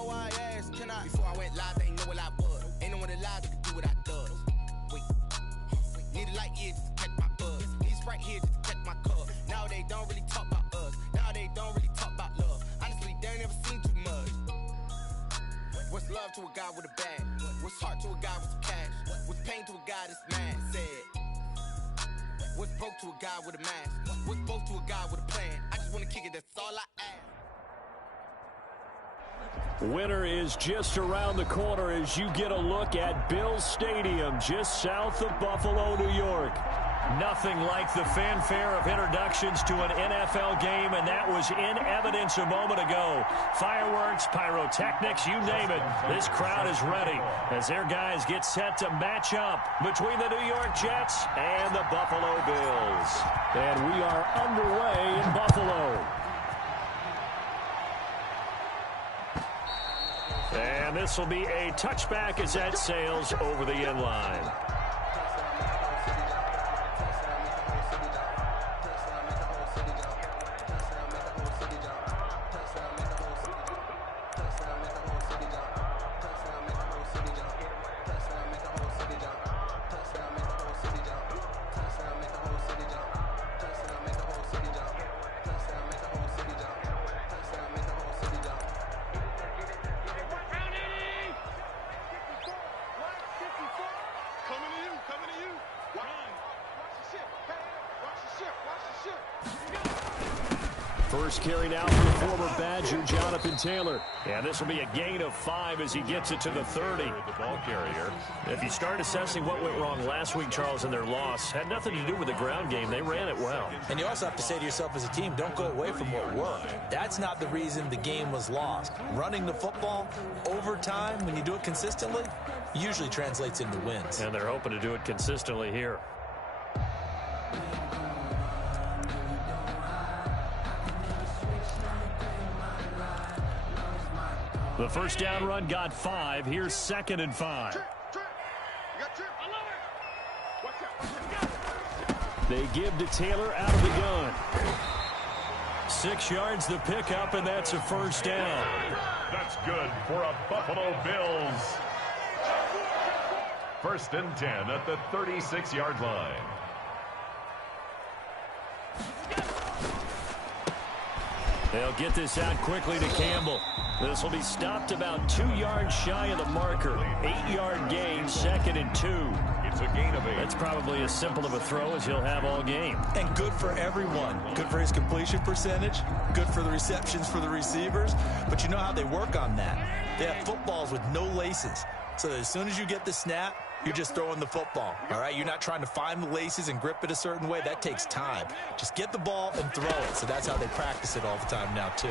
so I asked, can I? Before I went live, they ain't know what I was. Ain't no one alive that could do what I does. Wait. Need a light here just to catch my buzz. Need Sprite here just to catch my cup. Now they don't really talk about us. Now they don't really talk about love. Honestly, they ain't never seen too much. What's love to a guy with a bag? What's heart to a guy with some cash? What's pain to a guy that's mad? Said. What's broke to a guy with a mask? What's broke to a guy with a plan? I just wanna kick it, that's all I ask. Winter is just around the corner as you get a look at Bills Stadium just south of Buffalo, New York. Nothing like the fanfare of introductions to an NFL game, and that was in evidence a moment ago. Fireworks, pyrotechnics, you name it. This crowd is ready as their guys get set to match up between the New York Jets and the Buffalo Bills. And we are underway in Buffalo. And this will be a touchback as that sails over the end line. First carry now for the former Badger, Jonathan Taylor. And this will be a gain of 5 as he gets it to the 30. The ball carrier. If you start assessing what went wrong last week, Charles, in their loss, had nothing to do with the ground game. They ran it well. And you also have to say to yourself as a team, don't go away from what worked. That's not the reason the game was lost. Running the football over time, when you do it consistently, usually translates into wins. And they're hoping to do it consistently here. The first down run got 5. Here's 2nd and 5. They give to Taylor out of the gun. 6 yards the pickup, and that's a first down. That's good for a Buffalo Bills. 1st and 10 at the 36-yard line. They'll get this out quickly to Campbell. This will be stopped about 2 yards shy of the marker. 8-yard gain, 2nd and 2. It's a gain of 8. That's probably as simple of a throw as he'll have all game. And good for everyone. Good for his completion percentage. Good for the receptions for the receivers. But you know how they work on that. They have footballs with no laces. So that as soon as you get the snap, you're just throwing the football, all right? You're not trying to find the laces and grip it a certain way. That takes time. Just get the ball and throw it. So that's how they practice it all the time now, too.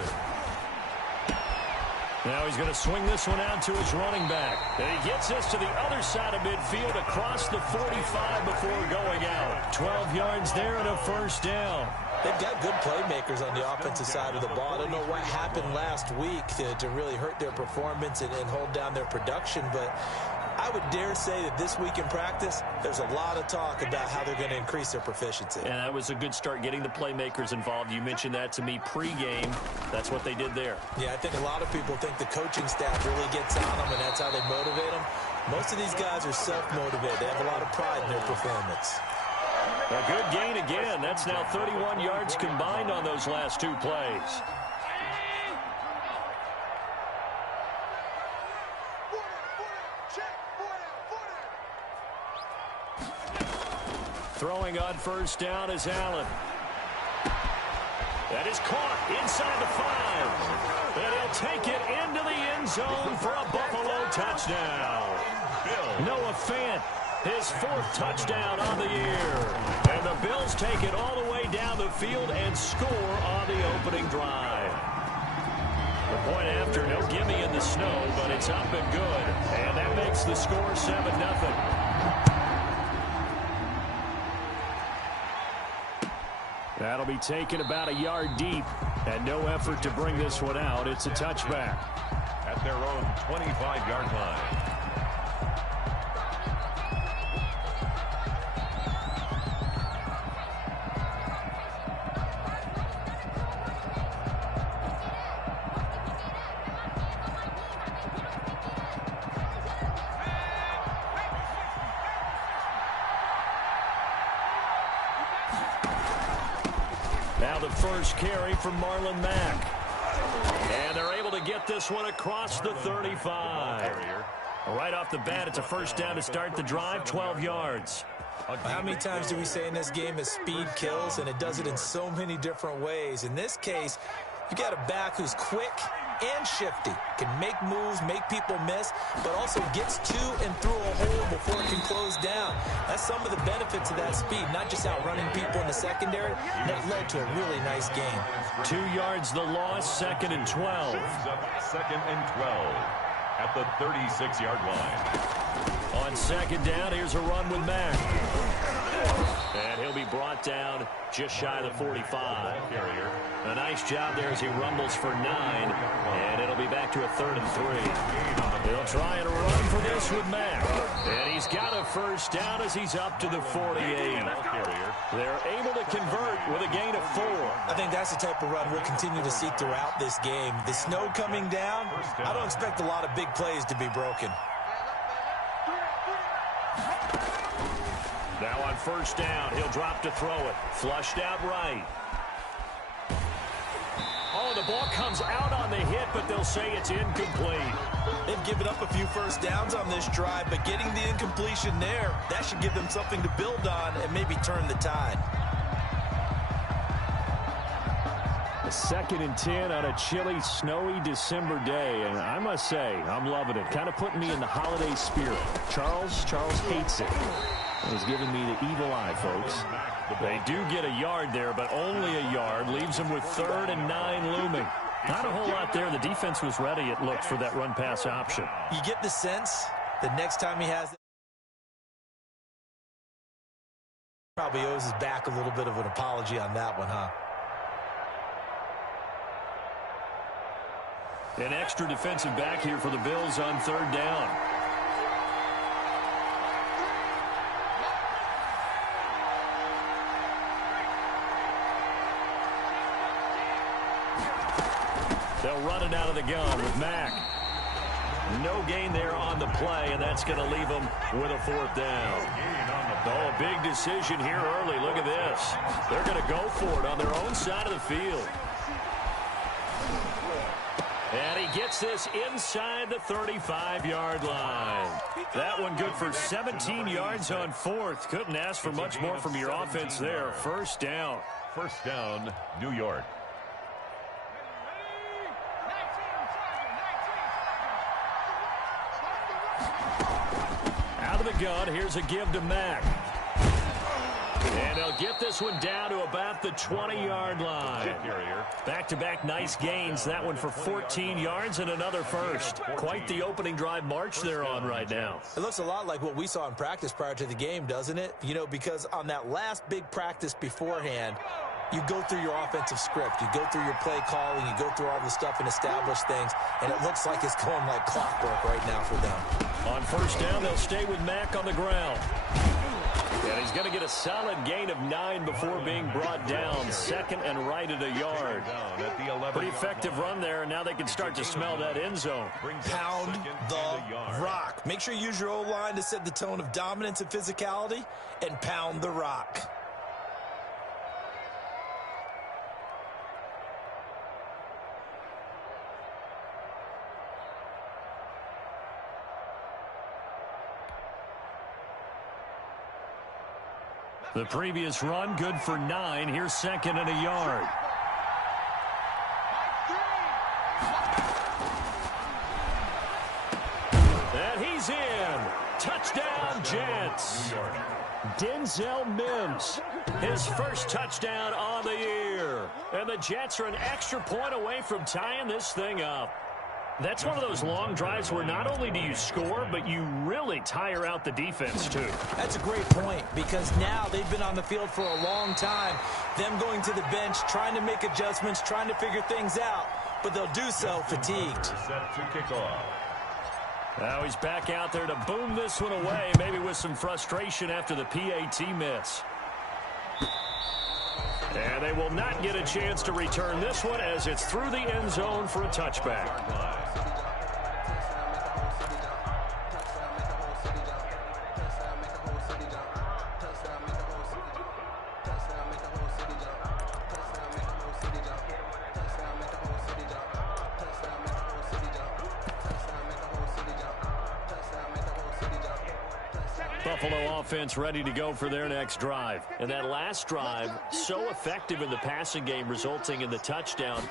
Now he's going to swing this one out to his running back. And he gets this to the other side of midfield across the 45 before going out. 12 yards there and a first down. They've got good playmakers on the offensive side of the ball. I don't know what happened last week to really hurt their performance and hold down their production, but I would dare say that this week in practice, there's a lot of talk about how they're going to increase their proficiency. And that was a good start, getting the playmakers involved. You mentioned that to me pregame. That's what they did there. Yeah, I think a lot of people think the coaching staff really gets on them, and that's how they motivate them. Most of these guys are self-motivated. They have a lot of pride in their performance. A good gain again. That's now 31 yards combined on those last 2 plays. Throwing on first down is Allen. That is caught inside the 5. And he'll take it into the end zone for a Buffalo touchdown. Noah Fant, his 4th touchdown on the year. And the Bills take it all the way down the field and score on the opening drive. The point after, no gimme in the snow, but it's up and good. And that makes the score 7-0. That'll be taken about a yard deep, and no effort to bring this one out. It's a touchback. At their own 25-yard line. Now the first carry from Marlon Mack. And they're able to get this one across the 35. Right off the bat, it's a first down to start the drive, 12 yards. How many times do we say in this game that speed kills, and it does it in so many different ways? In this case, you got a back who's quick and shifty, can make moves, make people miss, but also gets to and through a hole before it can close down. That's some of the benefits of that speed, not just outrunning people in the secondary. That led to a really nice game. 2 yards the loss, 2nd and 12. 2nd and 12 at the 36-yard line. On 2nd down, here's a run with Mack. And he'll be brought down just shy of the 45. A nice job there as he rumbles for 9. And it'll be back to a 3rd and 3. They'll try and run for this with Mack. And he's got a first down as he's up to the 48. They're able to convert with a gain of 4. I think that's the type of run we'll continue to see throughout this game. The snow coming down, I don't expect a lot of big plays to be broken. Now on first down, he'll drop to throw it. Flushed out right. Oh, the ball comes out on the hit, but they'll say it's incomplete. They've given up a few first downs on this drive, but getting the incompletion there, that should give them something to build on and maybe turn the tide. A 2nd and 10 on a chilly, snowy December day, and I must say, I'm loving it. Kind of putting me in the holiday spirit. Charles hates it. He's giving me the evil eye, folks. They do get a yard there, but only a yard. Leaves them with 3rd and 9 looming. Not a whole lot there. The defense was ready, it looked, for that run-pass option. You get the sense that next time he has it, probably owes his back a little bit of an apology on that one, huh? An extra defensive back here for the Bills on 3rd down. They'll run it out of the gun with Mack. No gain there on the play, and that's going to leave them with a 4th down. Oh, a big decision here early. Look at this. They're going to go for it on their own side of the field. And he gets this inside the 35-yard line. That one good for 17 yards on 4th. Couldn't ask for much more from your offense there. First down. First down, New York. Out of the gun, here's a give to Mack. And they'll get this one down to about the 20-yard line. Back-to-back nice gains. That one for 14 yards and another first. Quite the opening drive march they're on right now. It looks a lot like what we saw in practice prior to the game, doesn't it? You know, because on that last big practice beforehand, you go through your offensive script. You go through your play calling. You go through all the stuff and establish things. And it looks like it's going like clockwork right now for them. On first down, they'll stay with Mack on the ground. And he's going to get a solid gain of 9 before being brought down. 2nd and right at a yard. Pretty effective run there, and now they can start to smell that end zone. Pound the rock. Make sure you use your O-line to set the tone of dominance and physicality, and pound the rock. The previous run, good for 9. Here's 2nd and a yard. And he's in. Touchdown, Jets. Denzel Mims, his first touchdown on the year. And the Jets are an extra point away from tying this thing up. That's one of those long drives where not only do you score, but you really tire out the defense, too. That's a great point, because now they've been on the field for a long time. Them going to the bench, trying to make adjustments, trying to figure things out, but they'll do so fatigued. Set to kick off. Now he's back out there to boom this one away, maybe with some frustration after the PAT miss. And they will not get a chance to return this one as it's through the end zone for a touchback. Buffalo offense ready to go for their next drive. And that last drive, so effective in the passing game, resulting in the touchdown.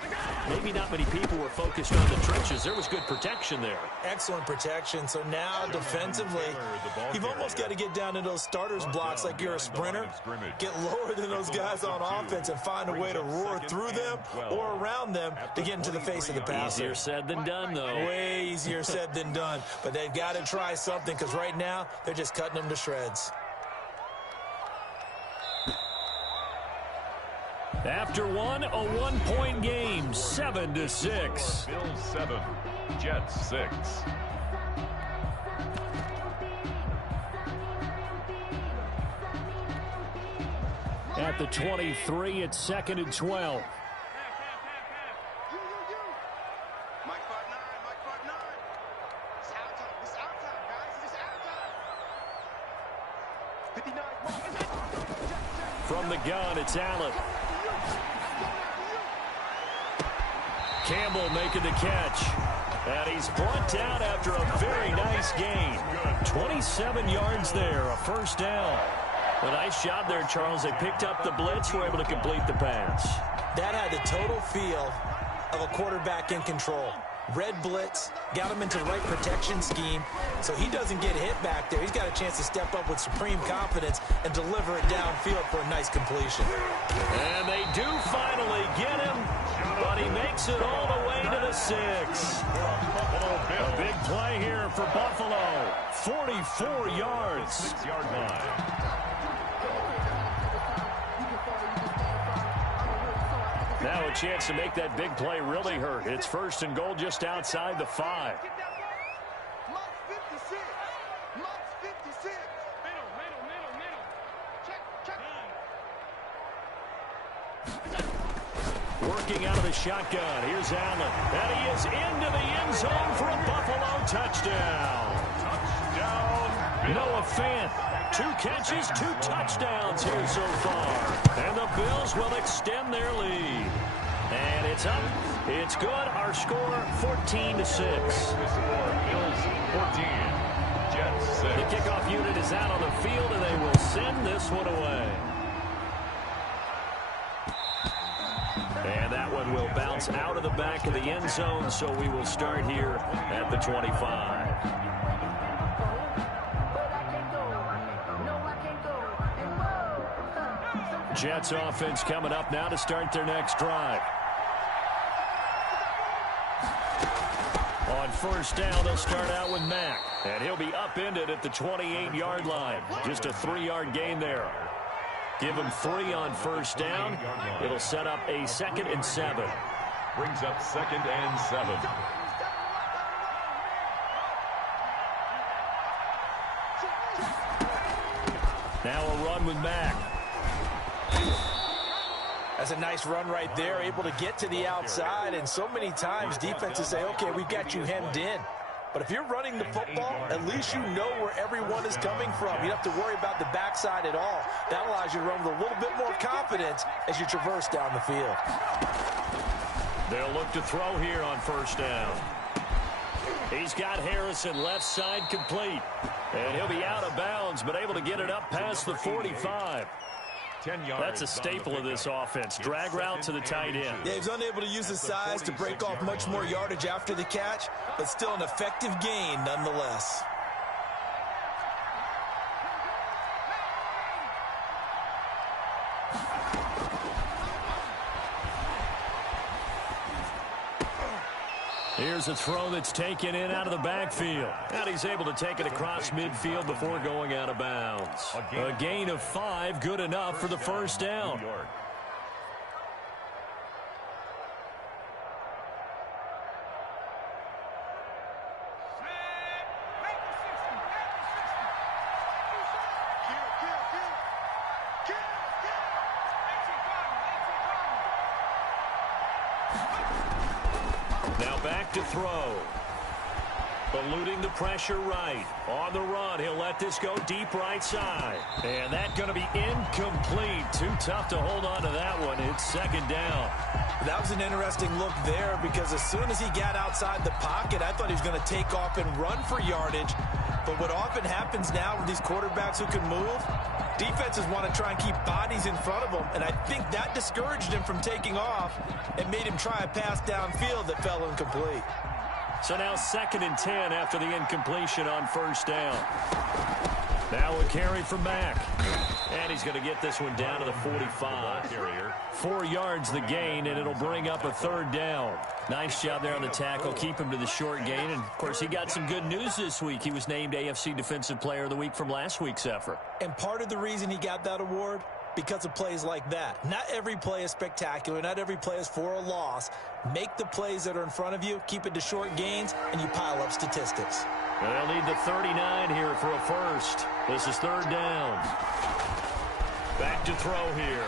Maybe not many people were focused on the trenches. There was good protection there. Excellent protection. So now defensively, you've almost got to get down to those starters blocks like you're a sprinter. Get lower than those guys on offense and find a way to roar through them or around them to get into the face of the passer. Easier said than done, though. Way easier said than done. But they've got to try something because right now they're just cutting them to shreds. After one, a one-point game, 7-6. Bills 7, Jets 6. At the 23, it's 2nd and 12. From the gun, it's Allen. Campbell making the catch. And he's brought down after a very nice gain. 27 yards there, a first down. A nice job there, Charles. They picked up the blitz, were able to complete the pass. That had the total feel of a quarterback in control. Red blitz, got him into the right protection scheme, so he doesn't get hit back there. He's got a chance to step up with supreme confidence and deliver it downfield for a nice completion. And they do finally get him, but he makes it all the way to the 6. A big play here for Buffalo. 44 yards. 6-yard line. Now a chance to make that big play really hurt. It's 1st and goal just outside the 5. Working out of the shotgun. Here's Allen. And he is into the end zone for a Buffalo touchdown. Noah Fant. 2 catches, 2 touchdowns here so far. And the Bills will extend their lead. And it's up. It's good. Our score, 14-6. Bills 14, Jets 6. The kickoff unit is out on the field, and they will send this one away. And that one will bounce out of the back of the end zone, so we will start here at the 25. Jets offense coming up now to start their next drive. On first down, they'll start out with Mack. And he'll be upended at the 28-yard line. Just a 3-yard gain there. Give him 3 on first down. It'll set up a 2nd and 7. Brings up 2nd and 7. Now a run with Mack. That's a nice run right there, able to get to the outside, and so many times defenses say, okay, we've got you hemmed in. But if you're running the football, at least you know where everyone is coming from. You don't have to worry about the backside at all. That allows you to run with a little bit more confidence as you traverse down the field. They'll look to throw here on first down. He's got Harrison left side complete. And he'll be out of bounds, but able to get it up past the 45. 10 yards. That's a staple of this offense. Drag route to the tight end. Yeah, he's unable to use his size to break off much more yardage after the catch, but still an effective gain nonetheless. Here's a throw that's taken in out of the backfield. And he's able to take it across midfield before going out of bounds. A gain of 5, good enough for the first down. Now back to throw. Eluding the pressure right. On the run, he'll let this go deep right side. And that's going to be incomplete. Too tough to hold on to that one. It's second down. That was an interesting look there because as soon as he got outside the pocket, I thought he was going to take off and run for yardage. But what often happens now with these quarterbacks who can move, defenses want to try and keep bodies in front of them, and I think that discouraged him from taking off and made him try a pass downfield that fell incomplete. So now 2nd and 10 after the incompletion on first down. Now a carry from Mack. And he's going to get this one down to the 45. 4 yards the gain, and it'll bring up a 3rd down. Nice job there on the tackle. Keep him to the short gain. And, of course, he got some good news this week. He was named AFC Defensive Player of the Week from last week's effort. And part of the reason he got that award, because of plays like that. Not every play is spectacular. Not every play is for a loss. Make the plays that are in front of you, keep it to short gains, and you pile up statistics. And they'll need the 39 here for a first. This is 3rd down. Back to throw here.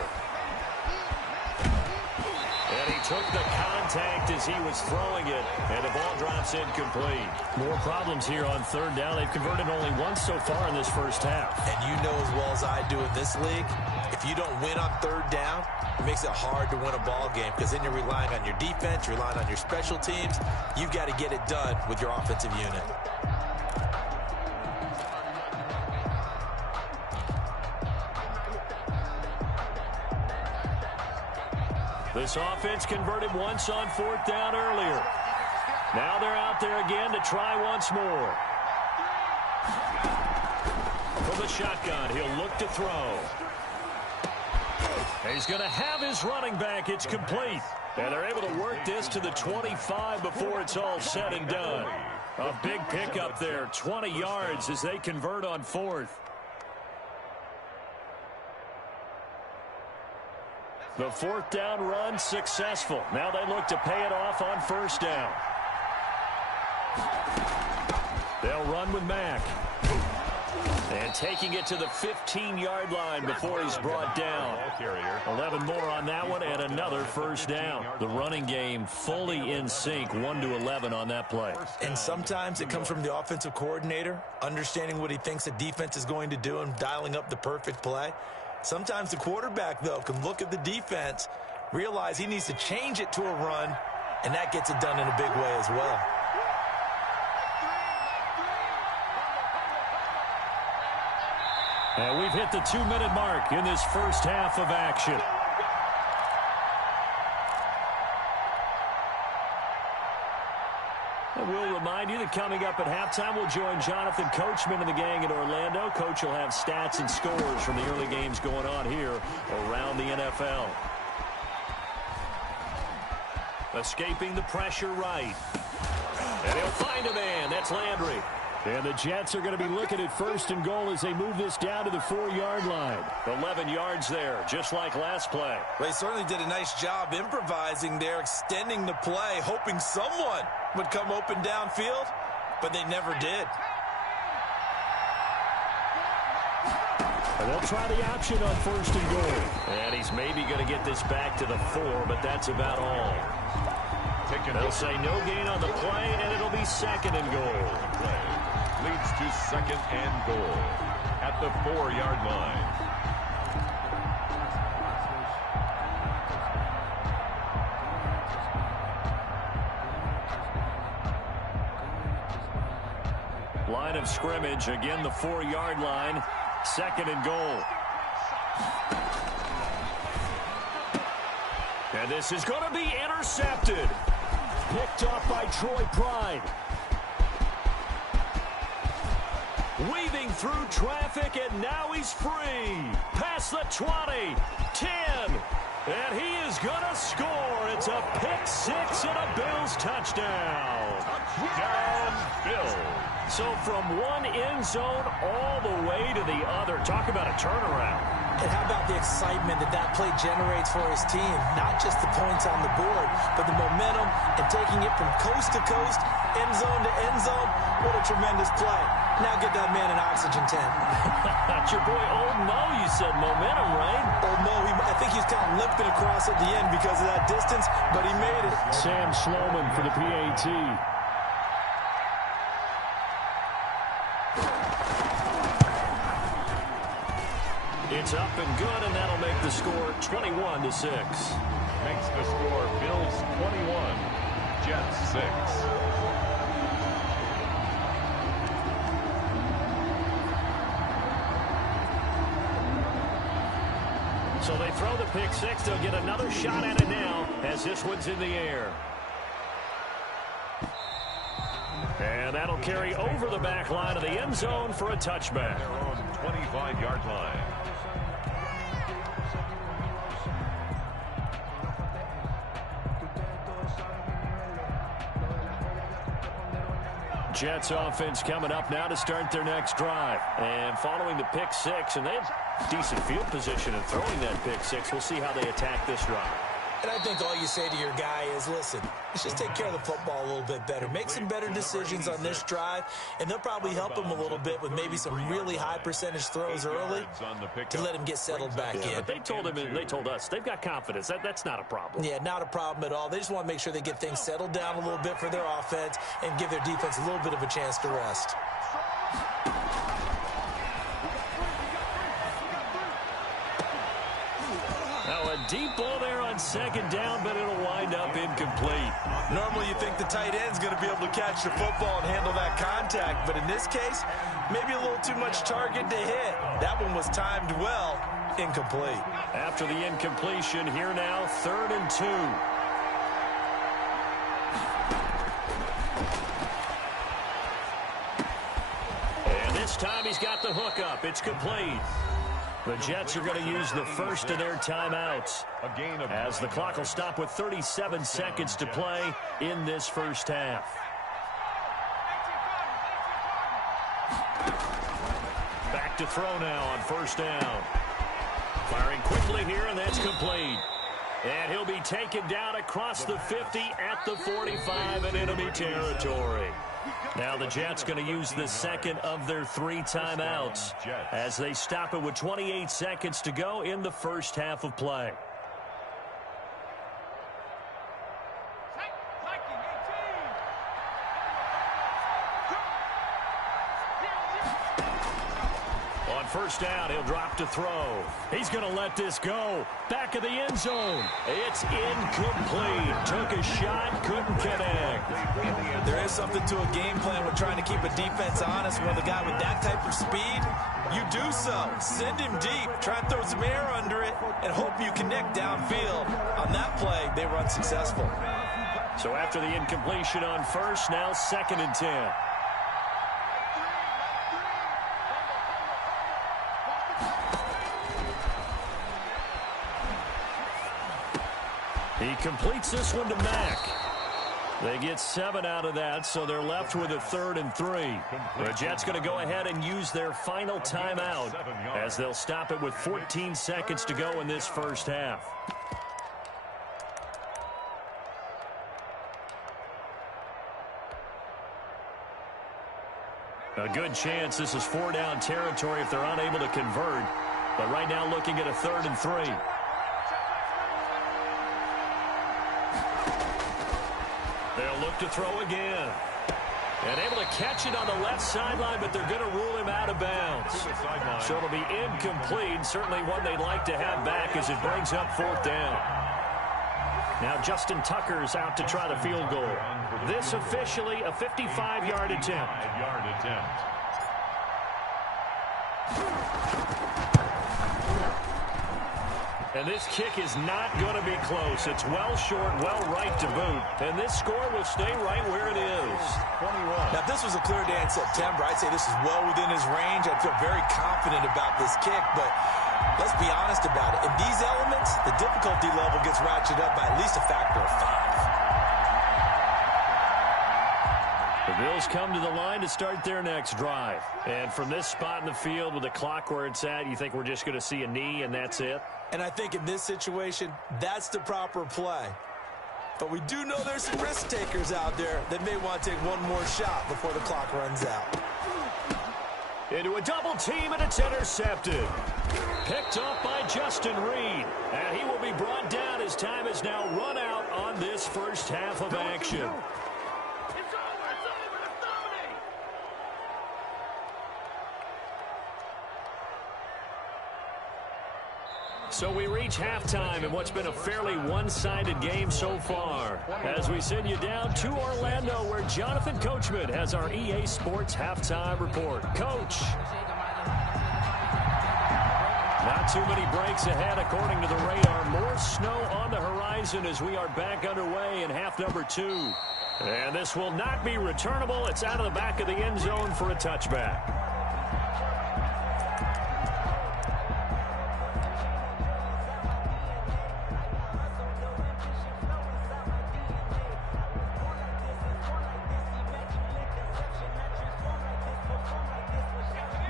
And he took the contact as he was throwing it, and the ball drops incomplete. More problems here on 3rd down. They've converted only once so far in this first half. And you know as well as I do in this league, if you don't win on 3rd down, it makes it hard to win a ball game because then you're relying on your defense, you're relying on your special teams. You've got to get it done with your offensive unit. This offense converted once on 4th down earlier. Now they're out there again to try once more. From the shotgun, he'll look to throw. He's going to have his running back. It's complete. And they're able to work this to the 25 before it's all said and done. A big pickup there, 20 yards as they convert on 4th. The 4th down run successful. Now they look to pay it off on 1st down. They'll run with Mack. And taking it to the 15-yard line before he's brought down. 11 more on that one and another 1st down. The running game fully in sync, 1-11 on that play. And sometimes it comes from the offensive coordinator, understanding what he thinks the defense is going to do and dialing up the perfect play. Sometimes the quarterback, though, can look at the defense, realize he needs to change it to a run, and that gets it done in a big way as well. And we've hit the 2-minute mark in this first half of action. And we'll remind you that coming up at halftime, we'll join Jonathan Coachman and the gang in Orlando. Coach will have stats and scores from the early games going on here around the NFL. Escaping the pressure right. And he'll find a man. That's Landry. And the Jets are going to be looking at 1st and goal as they move this down to the 4-yard line. 11 yards there, just like last play. Well, they certainly did a nice job improvising there, extending the play, hoping someone would come open downfield, but they never did. And they'll try the option on 1st and goal. And he's maybe going to get this back to the 4, but that's about all. They'll say no gain on the play, and it'll be 2nd and goal. Leads to 2nd and goal at the 4-yard line. Line of scrimmage, again the 4-yard line, 2nd and goal. And this is going to be intercepted. Picked off by Troy Pride. Weaving through traffic, and now he's free. Past the 20, 10, and he is going to score. It's a pick 6 and a Bills touchdown. Touchdown, Bills. So from one end zone all the way to the other. Talk about a turnaround. And how about the excitement that play generates for his team? Not just the points on the board, but the momentum and taking it from coast to coast, end zone to end zone. What a tremendous play. Now get that man an oxygen tent. That's your boy Old Mo, you said momentum, right? Old Mo, I think he's kind of limping across at the end because of that distance, but he made it. Sam Sloman for the PAT. It's up and good, and that'll make the score 21-6. Makes the score Bills 21, Jets 6. So they throw the pick six. They'll get another shot at it now as this one's in the air. And that'll carry over the back line of the end zone for a touchback. Their own 25-yard line. Jets offense coming up now to start their next drive. And following the pick six, and they had decent field position in throwing that pick six. We'll see how they attack this drive. And I think all you say to your guy is, listen, let's just take care of the football a little bit better. Make some better decisions on this drive, and they'll probably help him a little bit with maybe some really high percentage throws early to let him get settled back in. But they told him, and they told us, they've got confidence. That's not a problem. Yeah, not a problem at all. They just want to make sure they get things settled down a little bit for their offense and give their defense a little bit of a chance to rest. Deep ball there on second down, but it'll wind up incomplete. Normally you think the tight end's going to be able to catch the football and handle that contact, but in this case, maybe a little too much target to hit. That one was timed well, incomplete. After the incompletion, here now, 3rd and 2. And this time he's got the hook up. It's complete. The Jets are going to use the first of their timeouts as the clock will stop with 37 seconds to play in this first half. Back to throw now on first down. Firing quickly here, and that's complete. And he'll be taken down across the 50 at the 45 in enemy territory. Now the Jets going to use the second of their 3 timeouts as they stop it with 28 seconds to go in the first half of play. On first down, he'll drop to throw. He's going to let this go. Back of the end zone. It's incomplete. Took a shot, couldn't connect. There is something to a game plan with trying to keep a defense honest. With a guy with that type of speed, you do so. Send him deep. Try and throw some air under it and hope you connect downfield. On that play, they were unsuccessful. So after the incompletion on first, now 2nd and 10. He completes this one to Mack. They get 7 out of that, so they're left with a 3rd and 3. The Jets going to go ahead and use their final timeout as they'll stop it with 14 seconds to go in this first half. A good chance this is 4-down territory if they're unable to convert. But right now looking at a 3rd and 3. They'll look to throw again. And able to catch it on the left sideline, but they're going to rule him out of bounds. So it'll be incomplete. Certainly one they'd like to have back as it brings up 4th down. Now Justin Tucker's out to try the field goal. This officially a 55-yard attempt. And this kick is not going to be close. It's well short, well right to boot. And this score will stay right where it is. 21. Now, if this was a clear day in September, I'd say this is well within his range. I'd feel very confident about this kick. But let's be honest about it. In these elements, the difficulty level gets ratcheted up by at least a factor of 5. The Bills come to the line to start their next drive. And from this spot in the field with the clock where it's at, you think we're just going to see a knee and that's it? And I think in this situation, that's the proper play. But we do know there's some risk takers out there that may want to take one more shot before the clock runs out. Into a double team, and it's intercepted. Picked up by Justin Reed. And he will be brought down as time is now run out on this first half of action. So we reach halftime in what's been a fairly one-sided game so far. As we send you down to Orlando, where Jonathan Coachman has our EA Sports halftime report. Coach. Not too many breaks ahead according to the radar. More snow on the horizon as we are back underway in half number 2. And this will not be returnable. It's out of the back of the end zone for a touchback.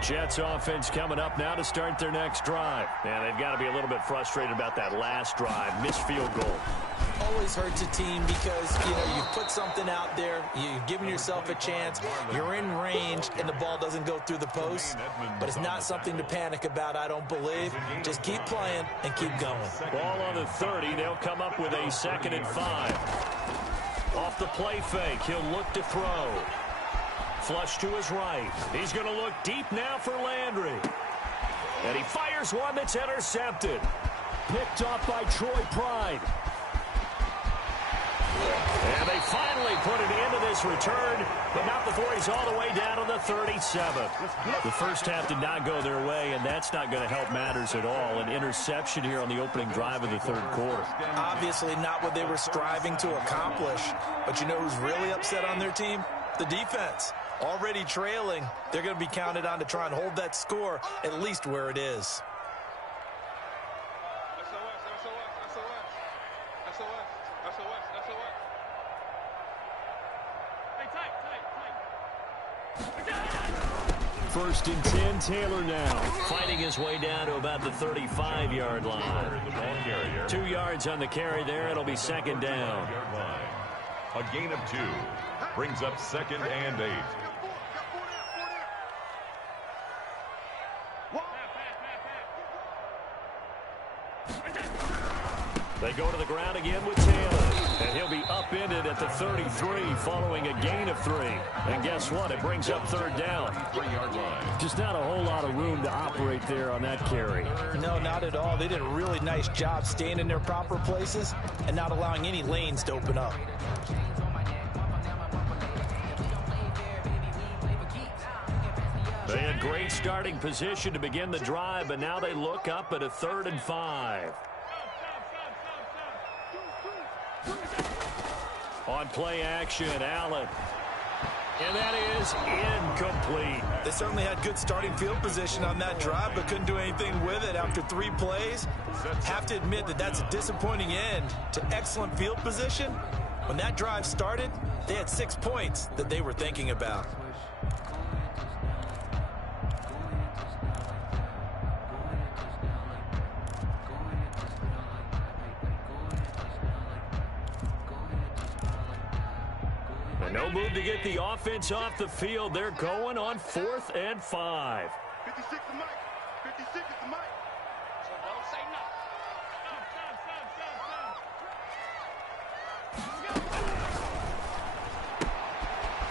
Jets offense coming up now to start their next drive. And they've got to be a little bit frustrated about that last drive. Missed field goal. Always hurts a team because, you've put something out there. You've given yourself a chance. You're in range, and the ball doesn't go through the post. But it's not something to panic about, I don't believe. Just keep playing and keep going. Ball on the 30. They'll come up with a 2nd and 5. Off the play fake, he'll look to throw. Flush to his right. He's going to look deep now for Landry. And he fires one that's intercepted. Picked off by Troy Pride. And they finally put an end to this return, but not before he's all the way down to the 37th. The first half did not go their way, and that's not going to help matters at all. An interception here on the opening drive of the third quarter. Obviously not what they were striving to accomplish. But you know who's really upset on their team? The defense. Already trailing, they're going to be counted on to try and hold that score at least where it is. First and 10, Taylor now. Fighting his way down to about the 35-yard line. 2 yards on the carry there. It'll be 2nd down. A gain of 2 brings up 2nd and 8. They go to the ground again with Taylor. And he'll be upended at the 33 following a gain of 3. And guess what? It brings up 3rd down. 3-yard line. Just not a whole lot of room to operate there on that carry. No, not at all. They did a really nice job staying in their proper places and not allowing any lanes to open up. They had great starting position to begin the drive, but now they look up at a 3rd and 5. On play action, Allen. And that is incomplete. They certainly had good starting field position on that drive, but couldn't do anything with it after 3 plays. Have to admit that that's a disappointing end to excellent field position. When that drive started, they had 6 points that they were thinking about. No move to get the offense off the field. They're going on 4th and 5. 56 to Mike. 56 is the Mike. So don't say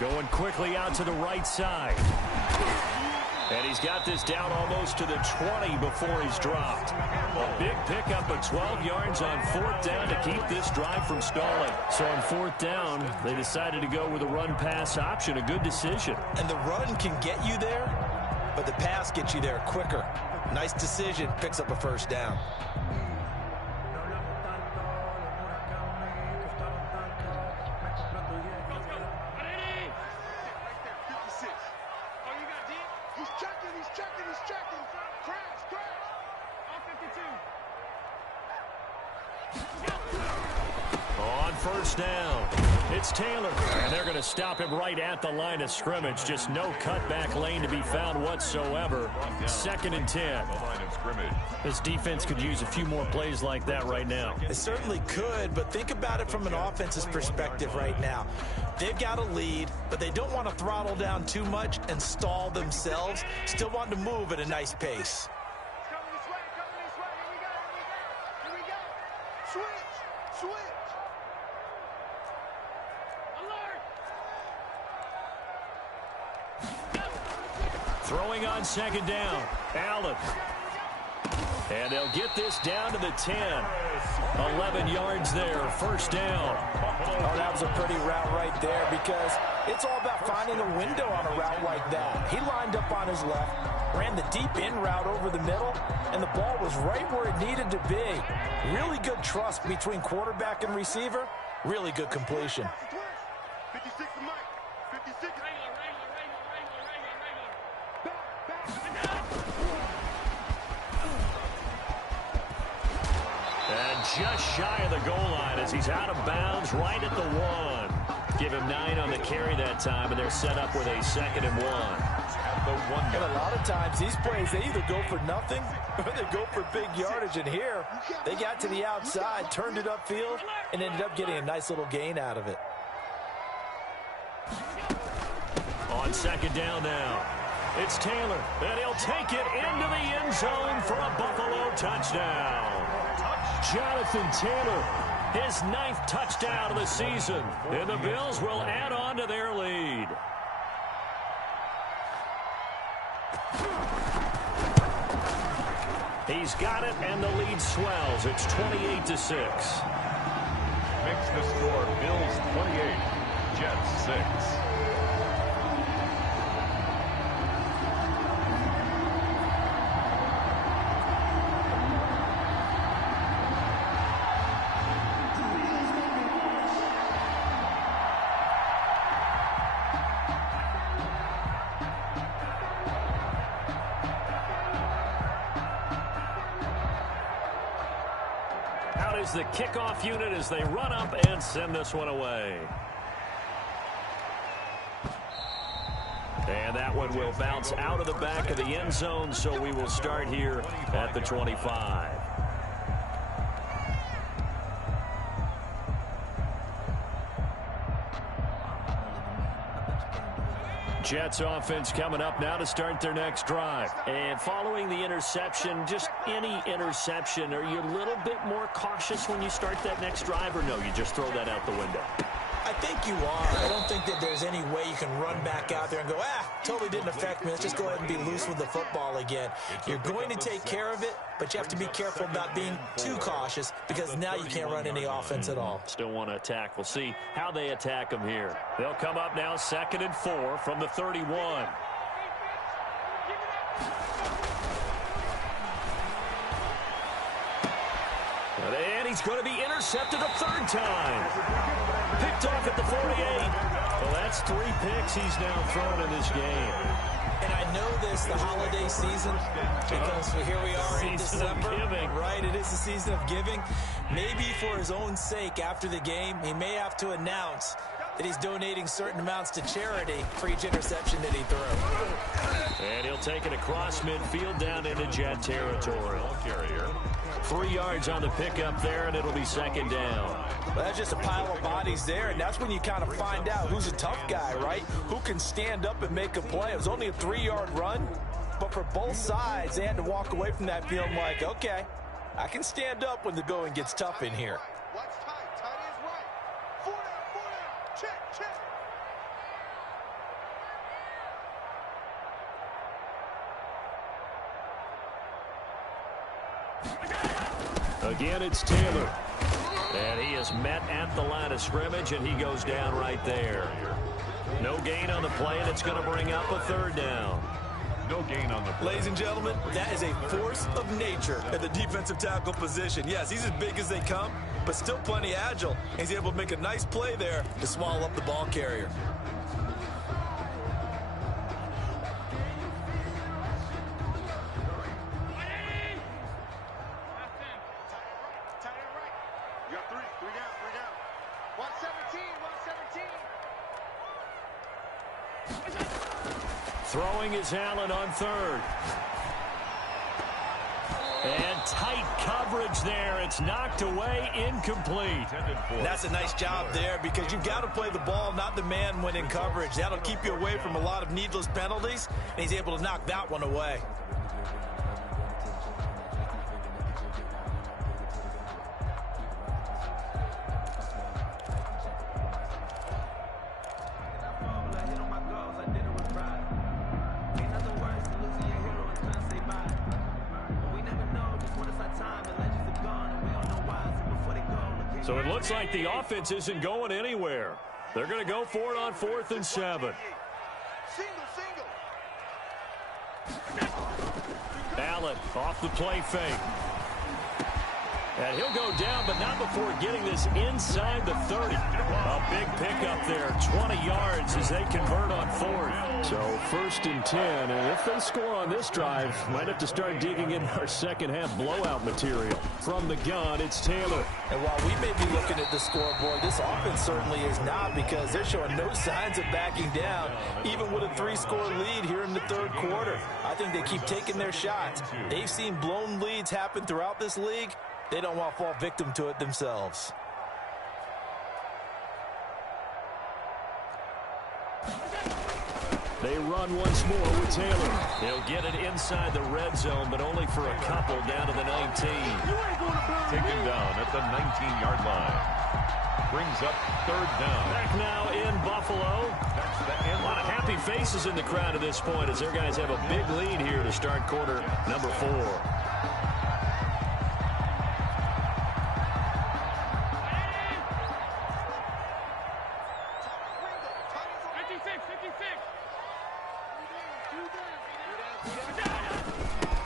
no. Going quickly out to the right side. And he's got this down almost to the 20 before he's dropped. A big pickup of 12 yards on 4th down to keep this drive from stalling. So on 4th down, they decided to go with a run-pass option. A good decision. And the run can get you there, but the pass gets you there quicker. Nice decision. Picks up a 1st down. On 1st down, it's Taylor. And they're going to stop him right at the line of scrimmage. Just no cutback lane to be found whatsoever. 2nd and 10. This defense could use a few more plays like that right now. They certainly could, but think about it from an offense's perspective right now. They've got a lead, but they don't want to throttle down too much and stall themselves. Still want to move at a nice pace. Throwing on 2nd down, Allen. And they'll get this down to the 10. 11 yards there, first down. Oh, that was a pretty route right there because it's all about finding a window on a route like that. He lined up on his left, ran the deep in route over the middle, and the ball was right where it needed to be. Really good trust between quarterback and receiver. Really good completion. 56 to Mike. 56. And just shy of the goal line as he's out of bounds right at the 1. Give him 9 on the carry that time, and they're set up with a 2nd and 1. And a lot of times these plays, they either go for nothing or they go for big yardage. And here, they got to the outside, turned it upfield, and ended up getting a nice little gain out of it. On 2nd down now, it's Taylor, and he'll take it into the end zone for a Buffalo touchdown. Jonathan Taylor, his 9th touchdown of the season, and the Bills will add on to their lead. He's got it, and the lead swells. It's 28-6. Makes the score Bills 28, Jets 6. Is the kickoff unit as they run up and send this one away. And that one will bounce out of the back of the end zone, so we will start here at the 25. Jets offense coming up now to start their next drive. And following the interception, just any interception, are you a little bit more cautious when you start that next drive, or no, you just throw that out the window? I think you are. I don't think that there's any way you can run back out there and go, totally didn't affect me. Let's just go ahead and be loose with the football again. You're going to take care of it, but you have to be careful about being too cautious because now you can't run any offense at all. Still want to attack. We'll see how they attack them here. They'll come up now 2nd and 4 from the 31. And he's going to be intercepted a 3rd time. Picked off at the 48. Well, that's 3 picks he's now thrown in this game. And I know this, the holiday season, because here we are in December. Right, it is the season of giving. Maybe for his own sake, after the game, he may have to announce that he's donating certain amounts to charity for each interception that he threw. And he'll take it across midfield down into Jet territory. 3 yards on the pickup there, and it'll be 2nd down. Well, that's just a pile of bodies there, and that's when you kind of find out who's a tough guy, right? Who can stand up and make a play. It was only a 3-yard run, but for both sides, they had to walk away from that feeling like, okay, I can stand up when the going gets tough in here. Watch tight. Tight is right. 4 down. Check, check. Again, it's Taylor. And he is met at the line of scrimmage, and he goes down right there. No gain on the play, and it's going to bring up a 3rd down. No gain on the play. Ladies and gentlemen, that is a force of nature at the defensive tackle position. Yes, he's as big as they come, but still plenty agile. He's able to make a nice play there to swallow up the ball carrier. Throwing is Allen on 3rd. And tight coverage there. It's knocked away, incomplete. That's a nice job there because you've got to play the ball, not the man when in coverage. That'll keep you away from a lot of needless penalties, and he's able to knock that one away. So it looks like the offense isn't going anywhere. They're going to go for it on 4th and 7. Allen off the play fake. And he'll go down, but not before getting this inside the 30. A big pickup there, 20 yards as they convert on 4th. So 1st and 10, and if they score on this drive, might have to start digging in our second half blowout material. From the gun, it's Taylor. And while we may be looking at the scoreboard, this offense certainly is not, because they're showing no signs of backing down, even with a 3-score lead here in the 3rd quarter. I think they keep taking their shots. They've seen blown leads happen throughout this league. They don't want to fall victim to it themselves. They run once more with Taylor. He'll get it inside the red zone, but only for a couple down to the 19. Taken down at the 19-yard line. Brings up 3rd down. Back now in Buffalo. A lot of happy faces in the crowd at this point as their guys have a big lead here to start quarter number 4.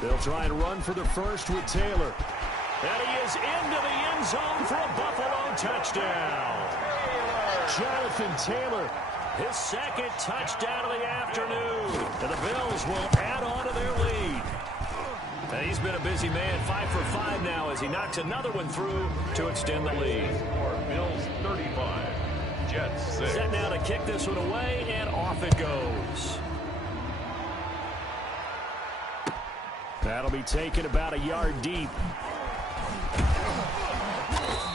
They'll try and run for the first with Taylor. And he is into the end zone for a Buffalo touchdown. Jonathan Taylor, his 2nd touchdown of the afternoon. And the Bills will add on to their lead. And he's been a busy man, 5 for 5 now as he knocks another one through to extend the lead. Bills 35, Jets 6. Set now to kick this one away, and off it goes. That'll be taken about a yard deep.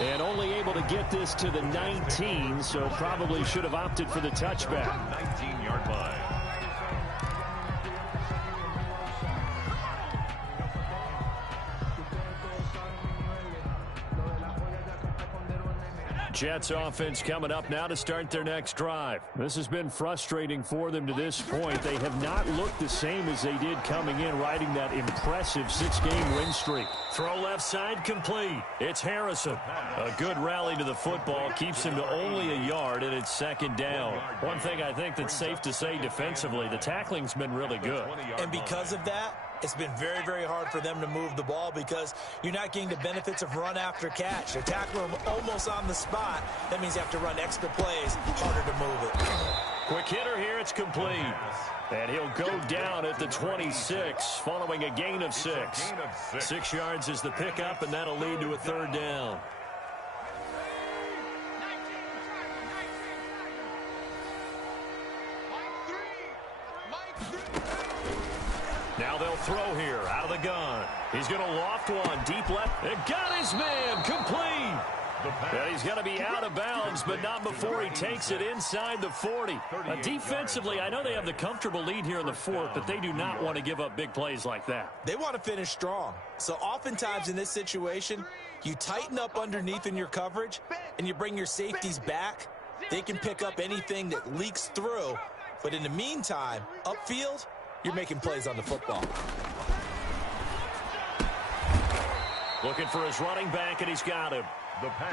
And only able to get this to the 19, so probably should have opted for the touchback. 19-yard line. Jets offense coming up now to start their next drive. This has been frustrating for them to this point. They have not looked the same as they did coming in, riding that impressive 6-game win streak. Throw left side complete. It's Harrison. A good rally to the football keeps him to only a yard, and it's 2nd down. One thing I think that's safe to say defensively, the tackling's been really good. And because of that, it's been very, very hard for them to move the ball because you're not getting the benefits of run after catch. They're tackling them almost on the spot. That means you have to run extra plays, harder to move it. Quick hitter here, it's complete. And he'll go down at the 26 following a gain of 6. 6 yards is the pickup, and that'll lead to a 3rd down. Now they'll throw here out of the gun. He's going to loft one deep left. It got his man complete. And he's going to be out of bounds, but not before he takes it inside the 40. Defensively, I know they have the comfortable lead here in the 4th, but they do not want to give up big plays like that. They want to finish strong. So oftentimes in this situation, you tighten up underneath in your coverage, and you bring your safeties back. They can pick up anything that leaks through. But in the meantime, upfield, you're making plays on the football. Looking for his running back, and he's got him.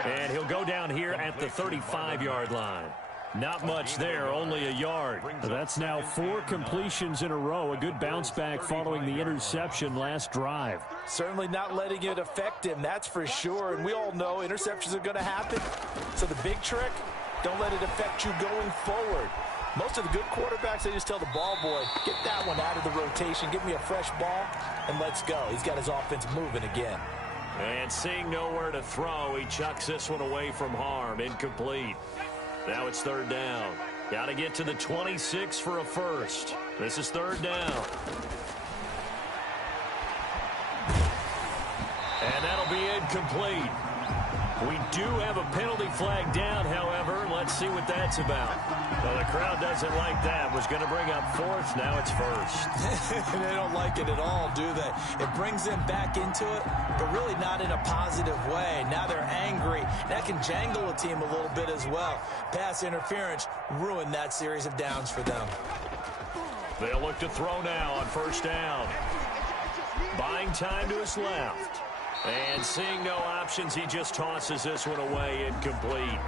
And he'll go down here at the 35-yard line. Not much there, only a yard. That's now 4 completions in a row. A good bounce back following the interception last drive. Certainly not letting it affect him, that's for sure. And we all know interceptions are going to happen. So the big trick, don't let it affect you going forward. Most of the good quarterbacks, they just tell the ball boy, get that one out of the rotation, give me a fresh ball, and let's go. He's got his offense moving again. And seeing nowhere to throw, he chucks this one away from harm. Incomplete. Now it's 3rd down. Got to get to the 26 for a first. This is 3rd down. And that'll be incomplete. We do have a penalty flag down, however. Let's see what that's about. Well, the crowd doesn't like that. Was going to bring up 4th. Now it's 1st. They don't like it at all, do they? It brings them back into it, but really not in a positive way. Now they're angry. That can jangle a team a little bit as well. Pass interference ruined that series of downs for them. They'll look to throw now on 1st down. Buying time to his left. And seeing no options, he just tosses this one away incomplete.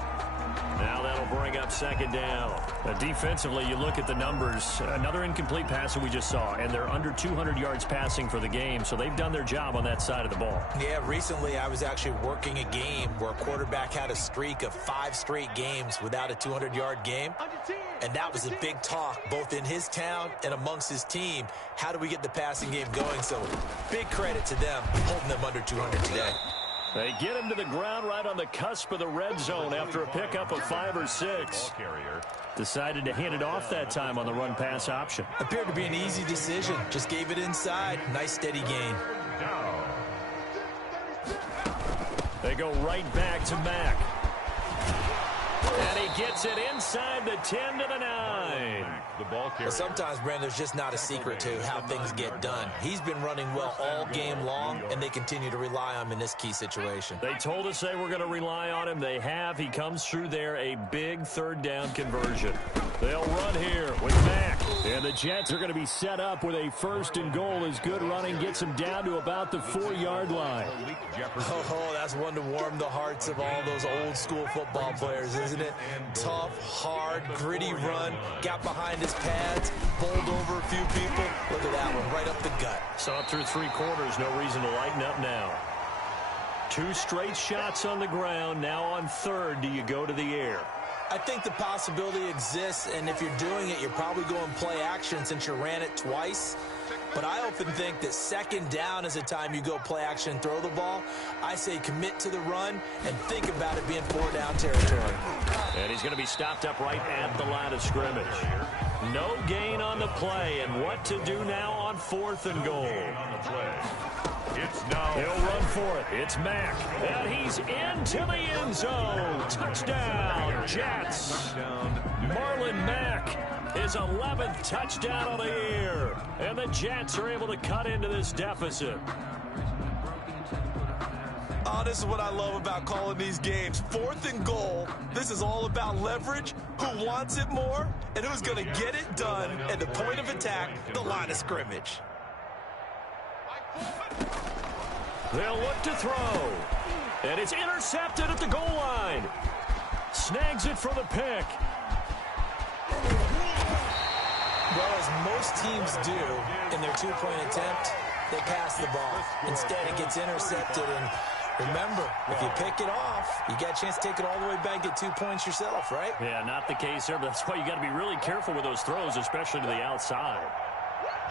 Now that'll bring up second down. Defensively, you look at the numbers. Another incomplete pass that we just saw, and they're under 200 yards passing for the game, so they've done their job on that side of the ball. Yeah, recently I was actually working a game where a quarterback had a streak of 5 straight games without a 200-yard game, and that was a big talk both in his town and amongst his team. How do we get the passing game going? So big credit to them holding them under 200 today. They get him to the ground right on the cusp of the red zone after a pickup of 5 or 6. Decided to hand it off that time on the run-pass option. Appeared to be an easy decision. Just gave it inside. Nice steady gain. They go right back to Mack. And he gets it inside the 10 to the 9. Well, sometimes, Brandon, there's just not a secret to how things get done. He's been running well all game long, and they continue to rely on him in this key situation. They told us they were going to rely on him. They have. He comes through there, a big third down conversion. They'll run here with Mack. And the Jets are going to be set up with a 1st and goal as good running gets them down to about the 4-yard line. Oh, that's one to warm the hearts of all those old-school football players, isn't it? Tough, hard, gritty run. Got behind his pads, bowled over a few people. Look at that one, right up the gut. So up through 3 quarters, no reason to lighten up now. 2 straight shots on the ground. Now on 3rd, do you go to the air? I think the possibility exists, and if you're doing it, you're probably going play action since you ran it twice. But I often think that 2nd down is the time you go play action and throw the ball. I say commit to the run and think about it being 4-down territory. And he's going to be stopped up right at the line of scrimmage. No gain on the play, and what to do now on 4th and goal. He'll run for it. It's Mack. And he's into the end zone. Touchdown, Jets. Marlon Mack, his 11th touchdown of the year. And the Jets are able to cut into this deficit. Oh, this is what I love about calling these games. 4th and goal. This is all about leverage, who wants it more, and who's going to get it done at the point of attack, the line of scrimmage. They'll look to throw. And it's intercepted at the goal line. Snags it for the pick. Well, as most teams do in their 2-point attempt, they pass the ball. Instead, it gets intercepted. And remember, if you pick it off, you got a chance to take it all the way back, get 2 points yourself, right? Yeah, not the case there, but that's why you got to be really careful with those throws, especially to the outside.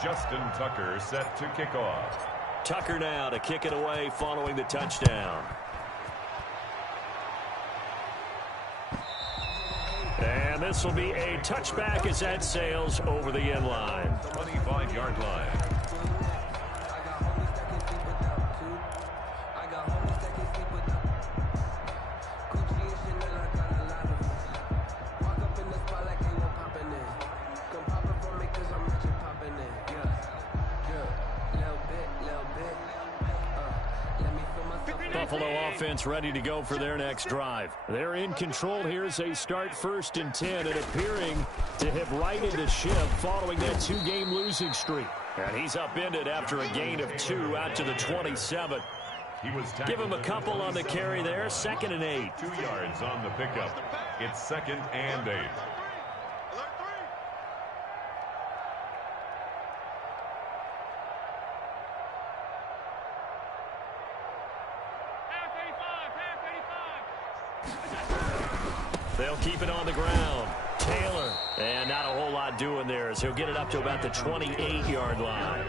Justin Tucker set to kick off. Tucker now to kick it away following the touchdown. And this will be a touchback as that sails over the end line. 25-yard line. Buffalo offense ready to go for their next drive. They're in control here as they start 1st and 10 and appearing to have righted the ship following that 2-game losing streak. And he's upended after a gain of 2 out to the 27. Give him a couple on the carry there. 2nd and 8. 2 yards on the pickup. It's 2nd and 8. They'll keep it on the ground. Taylor. And not a whole lot doing there as he'll get it up to about the 28-yard line.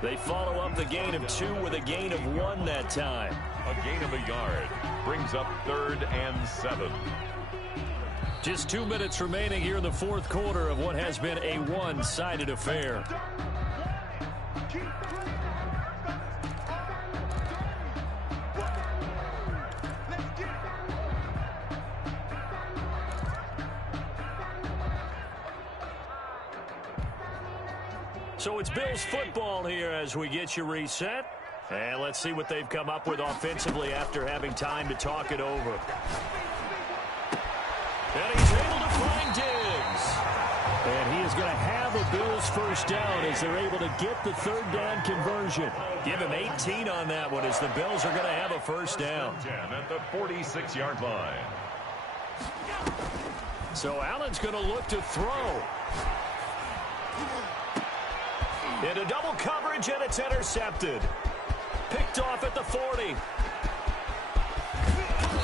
They follow up the gain of 2 with a gain of 1 that time. A gain of a yard brings up 3rd and 7. Just 2 minutes remaining here in the 4th quarter of what has been a one-sided affair. So it's Bills football here as we get you reset. And let's see what they've come up with offensively after having time to talk it over. And he's able to find Diggs. And he is going to have a Bills first down as they're able to get the third down conversion. Give him 18 on that one as the Bills are going to have a first down. 10 at the 46-yard line. So Allen's going to look to throw. Into double coverage, and it's intercepted. Picked off at the 40.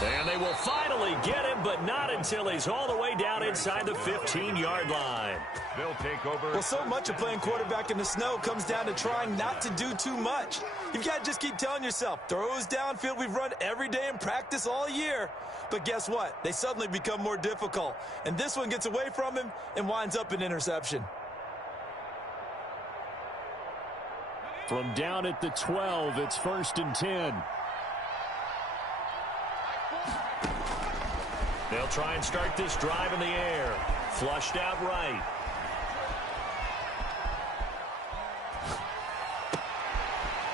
And they will finally get him, but not until he's all the way down inside the 15-yard line. They'll take over. Well, so much of playing quarterback in the snow comes down to trying not to do too much. You've got to just keep telling yourself, throws downfield we've run every day in practice all year. But guess what? They suddenly become more difficult. And this one gets away from him and winds up an interception. From down at the 12, it's 1st and 10. They'll try and start this drive in the air. Flushed out right.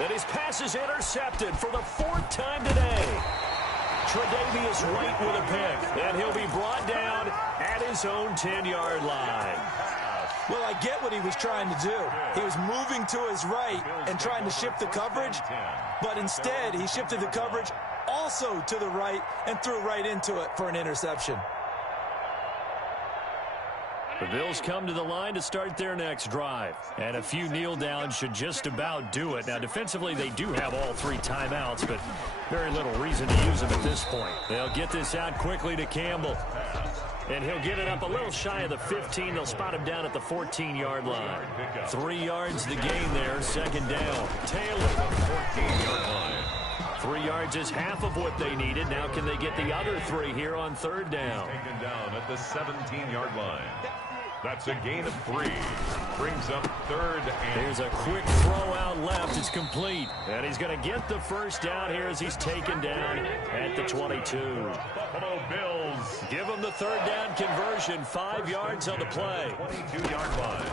And his pass is intercepted for the 4th time today. Tre'Davious White with a pick. And he'll be brought down at his own 10-yard line. Well, I get what he was trying to do. He was moving to his right and trying to shift the coverage, but instead he shifted the coverage also to the right and threw right into it for an interception. The Bills come to the line to start their next drive. And a few kneel downs should just about do it. Now, defensively, they do have all 3 timeouts, but very little reason to use them at this point. They'll get this out quickly to Campbell. And he'll get it up a little shy of the 15. They'll spot him down at the 14-yard line. 3 yards the gain there, 2nd down. Taylor, 14-yard line. 3 yards is half of what they needed. Now can they get the other 3 here on 3rd down? Taken down at the 17-yard line. That's a gain of 3. Brings up 3rd and... Here's a quick throw out left. It's complete. And he's going to get the first down here as he's taken down at the 22. Buffalo Bills. Give him the 3rd down conversion. 5 yards on the play. 22-yard line.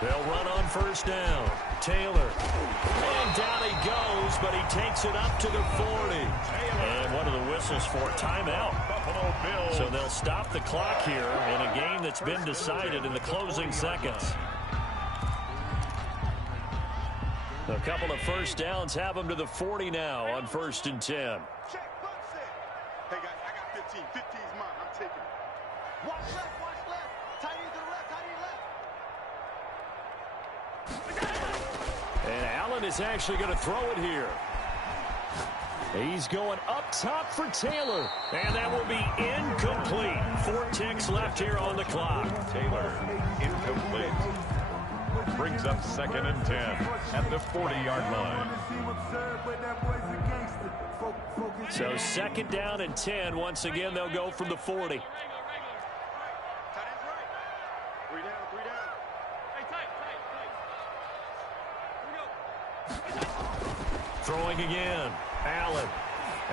They'll run on 1st down. Taylor. And down he goes, but he takes it up to the 40. And one of the whistles for timeout. Buffalo Bills. So they'll stop the clock here in a game that's been decided in the closing seconds. A couple of first downs have them to the 40 now on 1st and 10. Check, box set. Hey, guys, I got 15. 15's mine. I'm taking it. Watch left. Tight end to the left, tight end left. And Allen is actually going to throw it here. He's going up top for Taylor. And that will be incomplete. 4 ticks left here on the clock. Taylor, incomplete. Brings up 2nd and 10 at the 40-yard line. So 2nd down and 10. Once again, they'll go from the 40. Tight end's right. 3 down, 3 down. Hey, tight. Here we go. Throwing again. Allen.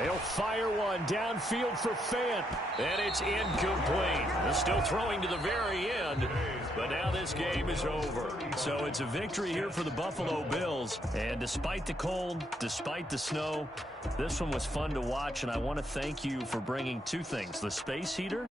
He'll fire one downfield for Fant. And it's incomplete. They're still throwing to the very end. But now this game is over. So it's a victory here for the Buffalo Bills. And despite the cold, despite the snow, this one was fun to watch. And I want to thank you for bringing 2 things. The space heater